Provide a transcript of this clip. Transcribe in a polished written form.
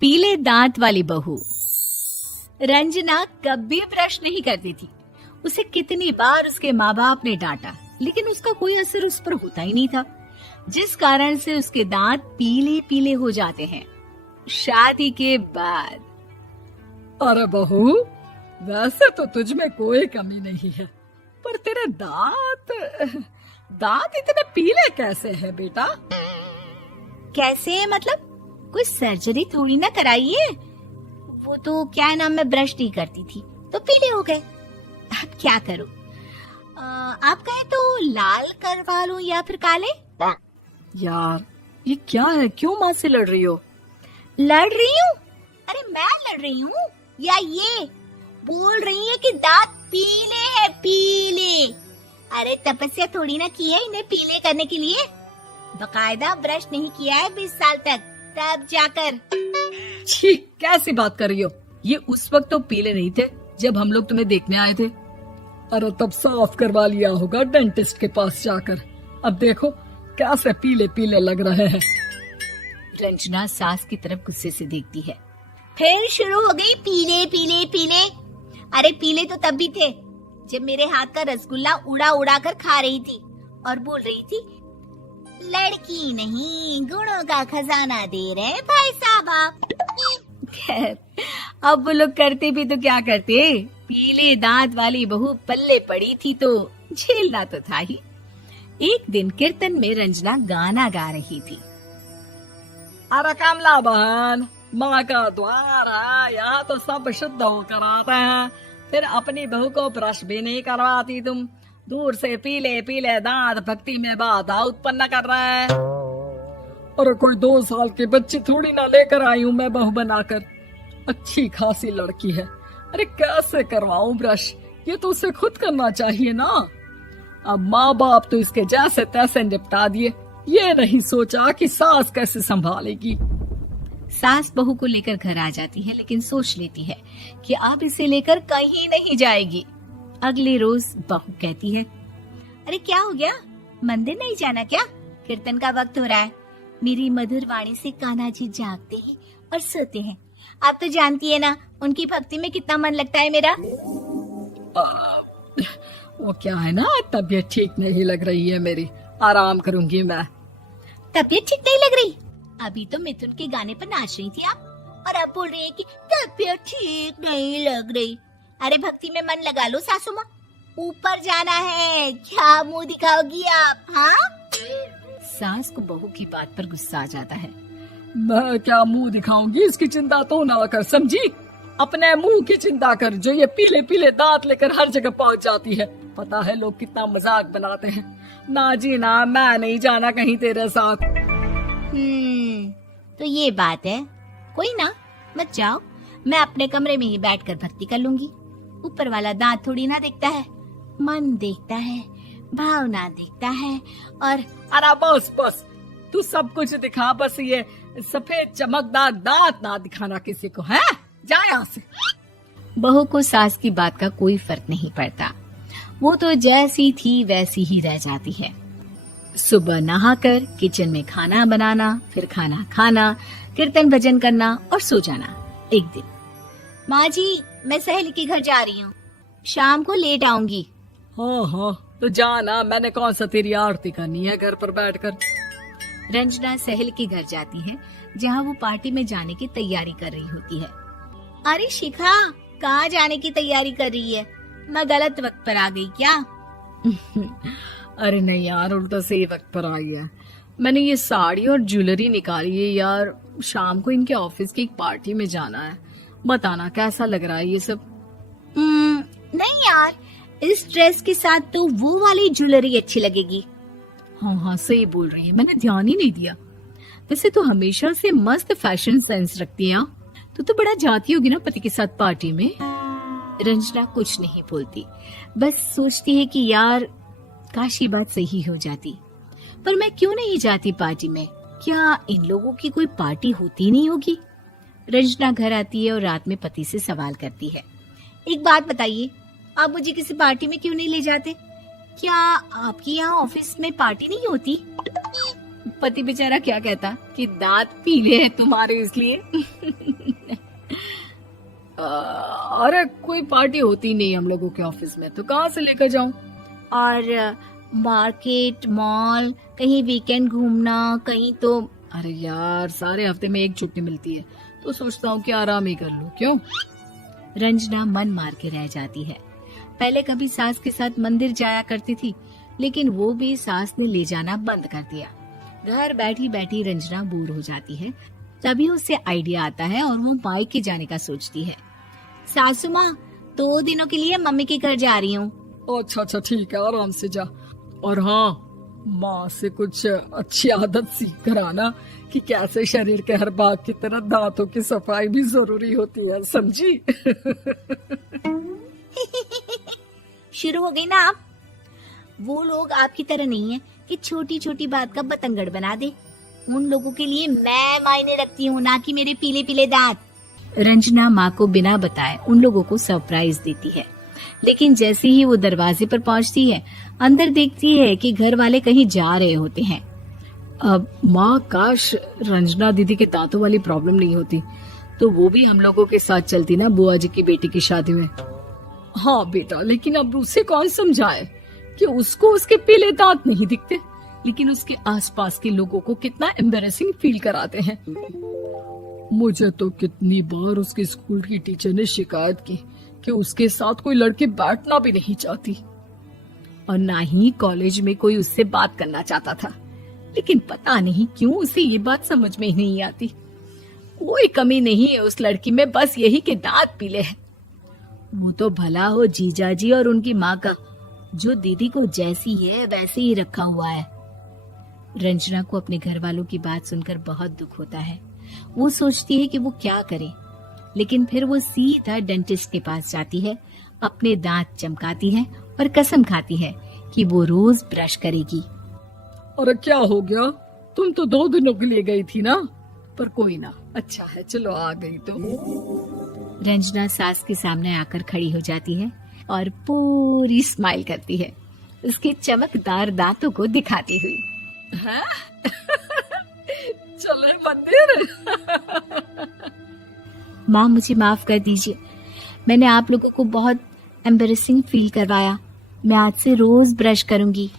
पीले दांत वाली बहू। रंजना कभी ब्रश नहीं करती थी। उसे कितनी बार उसके माँ बाप ने डांटा, लेकिन उसका कोई असर उस पर होता ही नहीं था, जिस कारण से उसके दांत पीले पीले हो जाते हैं। शादी के बाद अरे बहू, वैसे तो तुझ में कोई कमी नहीं है, पर तेरे दांत इतने पीले कैसे हैं बेटा? कैसे मतलब? कोई सर्जरी थोड़ी ना कराइए। वो तो क्या नाम, मैं ब्रश नहीं करती थी तो पीले हो गए। अब क्या करूं? आप कहें तो लाल करवा लूं या फिर काले? यार ये क्या है, क्यों माँ से लड़ रही हो? लड़ रही हूँ? अरे मैं लड़ रही हूँ या ये बोल रही है कि दांत पीले हैं, पीले। अरे तपस्या थोड़ी ना की है इन्हें पीले करने के लिए। बकायदा ब्रश नहीं किया है 20 साल तक, तब जाकर। छी, कैसी बात कर रही हो? ये उस वक्त तो पीले नहीं थे जब हम लोग तुम्हें देखने आए थे। अरे तब साफ करवा लिया होगा डेंटिस्ट के पास जाकर। अब देखो कैसे पीले पीले लग रहे हैं। रंजना सास की तरफ गुस्से से देखती है। फिर शुरू हो गई पीले पीले पीले। अरे पीले तो तब भी थे जब मेरे हाथ का रसगुल्ला उड़ा उड़ा कर खा रही थी और बोल रही थी, लड़की नहीं गुणों का खजाना दे रहे भाई साहब आप। खैर, अब वो लोग करते भी तो क्या करते, पीले दांत वाली बहू पल्ले पड़ी थी तो झेलना तो था ही। एक दिन कीर्तन में रंजना गाना गा रही थी। अरे कमला बहन, माँ का द्वार है, यहाँ तो सब शुद्ध होकर आते हैं, फिर अपनी बहू को ब्रश भी नहीं करवाती तुम। दूर से पीले पीले दांत भक्ति में बाधा उत्पन्न कर रहे हैं। अरे कोई 2 साल की बच्ची थोड़ी ना लेकर आई हूँ मैं बहू बनाकर। अच्छी खासी लड़की है, अरे कैसे करवाऊं ब्रश? ये तो उसे खुद करना चाहिए ना। अब माँ बाप तो इसके जैसे तैसे निपटा दिए, ये नहीं सोचा कि सास कैसे संभालेगी। सास बहू को लेकर घर आ जाती है, लेकिन सोच लेती है कि अब इसे लेकर कहीं नहीं जाएगी। अगले रोज बहू कहती है, अरे क्या हो गया, मंदिर नहीं जाना क्या? कीर्तन का वक्त हो रहा है। मेरी मधुर वाणी से कान्हा जी जागते हैं और सोते हैं। आप तो जानती है ना उनकी भक्ति में कितना मन लगता है मेरा। वो क्या है ना, तबीयत ठीक नहीं लग रही है मेरी, आराम करूंगी मैं। तबीयत ठीक नहीं लग रही? अभी तो मिथुन के गाने पर नाच रही थी आप, और अब बोल रही है कि तबीयत ठीक नहीं लग रही। अरे भक्ति में मन लगा लो सासू माँ, ऊपर जाना है, क्या मुंह दिखाओगी आप? हाँ? सास को बहू की बात पर गुस्सा आ जाता है। मैं क्या मुंह दिखाऊंगी, इसकी चिंता तो ना कर, समझी? अपने मुंह की चिंता कर, जो ये पीले पीले दांत लेकर हर जगह पहुंच जाती है। पता है लोग कितना मजाक बनाते हैं। ना जी ना, मैं नहीं जाना कहीं तेरे साथ। तो ये बात है, कोई ना, मत जाओ, मैं अपने कमरे में ही बैठकर भक्ति कर लूंगी। ऊपर वाला दांत थोड़ी ना देखता है, मन देखता है, भावना देखता है। और अरे बस बस, तू सब कुछ दिखा, बस ये सफेद चमकदार दांत ना दिखाना किसी को, है? जा यहाँ से। बहू को सास की बात का कोई फर्क नहीं पड़ता, वो तो जैसी थी वैसी ही रह जाती है। सुबह नहाकर किचन में खाना बनाना, फिर खाना खाना, कीर्तन भजन करना और सो जाना। एक दिन, माँ जी मैं सहेली के घर जा रही हूँ, शाम को लेट आऊंगी। हाँ हाँ तो जाना, मैंने कौन सा तेरी आरती करनी है घर पर बैठकर। रंजना सहेली के घर जाती है, जहाँ वो पार्टी में जाने की तैयारी कर रही होती है। अरे शिखा, कहाँ जाने की तैयारी कर रही है? मैं गलत वक्त पर आ गई क्या? अरे नहीं यार, उल्टा सही वक्त पर आ गया। मैंने ये साड़ी और ज्वेलरी निकाली है यार, शाम को इनके ऑफिस की एक पार्टी में जाना है। बताना कैसा लग रहा है ये सब? नहीं यार, इस ड्रेस के साथ तो वो वाली ज्वेलरी अच्छी लगेगी। हाँ हाँ सही बोल रही है, मैंने ध्यान ही नहीं दिया। वैसे तो हमेशा से मस्त फैशन सेंस रखती है। तो बड़ा जाती होगी ना पति के साथ पार्टी में। रंजना कुछ नहीं बोलती, बस सोचती है कि यार काश ये बात सही हो जाती, पर मैं क्यों नहीं जाती पार्टी में? क्या इन लोगों की कोई पार्टी होती नहीं होगी? रंजना घर आती है और रात में पति से सवाल करती है, एक बात बताइए, आप मुझे किसी पार्टी में क्यों नहीं ले जाते? क्या आपकी यहाँ ऑफिस में पार्टी नहीं होती? पति बेचारा क्या कहता कि दांत पीले हैं तुम्हारे इसलिए। अरे कोई पार्टी होती नहीं हम लोगों के ऑफिस में, तो कहाँ से लेकर जाऊं? और मार्केट, मॉल, कहीं वीकेंड घूमना, कहीं तो। अरे यार, सारे हफ्ते में एक छुट्टी मिलती है, तो सोचता हूँ कि आराम ही कर लूं। क्यों? रंजना मन मार के रह जाती है। पहले कभी सास के साथ मंदिर जाया करती थी, लेकिन वो भी सास ने ले जाना बंद कर दिया। घर बैठी बैठी रंजना बोर हो जाती है। तभी उसे आइडिया आता है और वो मायके जाने का सोचती है। सासू माँ, 2 दिनों के लिए मम्मी के घर जा रही हूँ। अच्छा ठीक है, आराम से जा। और हाँ, माँ से कुछ अच्छी आदत सीख कर आना कि कैसे शरीर के हर भाग की तरह दांतों की सफाई भी जरूरी होती है, समझी? शुरू हो गई ना आप। वो लोग आपकी तरह नहीं है कि छोटी छोटी बात का बतंगड़ बना दे। उन लोगों के लिए मैं मायने रखती हूँ, ना कि मेरे पीले पीले दांत। रंजना माँ को बिना बताए उन लोगों को सरप्राइज देती है, लेकिन जैसे ही वो दरवाजे पर पहुंचती है, अंदर देखती है कि घर वाले कहीं जा रहे होते हैं। अब माँ, काश रंजना दीदी के दांतों वाली प्रॉब्लम नहीं होती, तो वो भी हम लोगों के साथ चलती ना बुआ जी की बेटी की शादी में। हाँ बेटा, लेकिन अब उसे कौन समझाए कि उसको उसके पीले दांत नहीं दिखते, लेकिन उसके आसपास के लोगों को कितना एम्बैरेसिंग फील कराते हैं। मुझे तो कितनी बार उसके स्कूल की टीचर ने शिकायत की कि उसके साथ कोई लड़की बैठना भी नहीं चाहती, और ना ही कॉलेज में कोई उससे बात करना चाहता था। लेकिन पता नहीं क्यों उसे ये बात समझ में ही नहीं आती। कोई कमी नहीं है उस लड़की में, बस यही कि दांत पीले हैं। वो तो भला हो जीजा जी और उनकी माँ का, जो दीदी को जैसी है वैसे ही रखा हुआ है। रंजना को अपने घर वालों की बात सुनकर बहुत दुख होता है। वो सोचती है कि वो क्या करे, लेकिन फिर वो सीधा डेंटिस्ट के पास जाती है, अपने दांत चमकाती है और कसम खाती है कि वो रोज ब्रश करेगी। अरे क्या हो गया? तुम तो 2 दिनों के लिए गई थी ना, पर कोई ना, अच्छा है, चलो आ गई तो। रंजना सास के सामने आकर खड़ी हो जाती है और पूरी स्माइल करती है, उसके चमकदार दांतों को दिखाती हुई। हैं? चले मंदिर। माँ, मुझे माफ कर दीजिए, मैंने आप लोगों को बहुत एम्बैरेसिंग फील करवाया। मैं आज से रोज ब्रश करूंगी।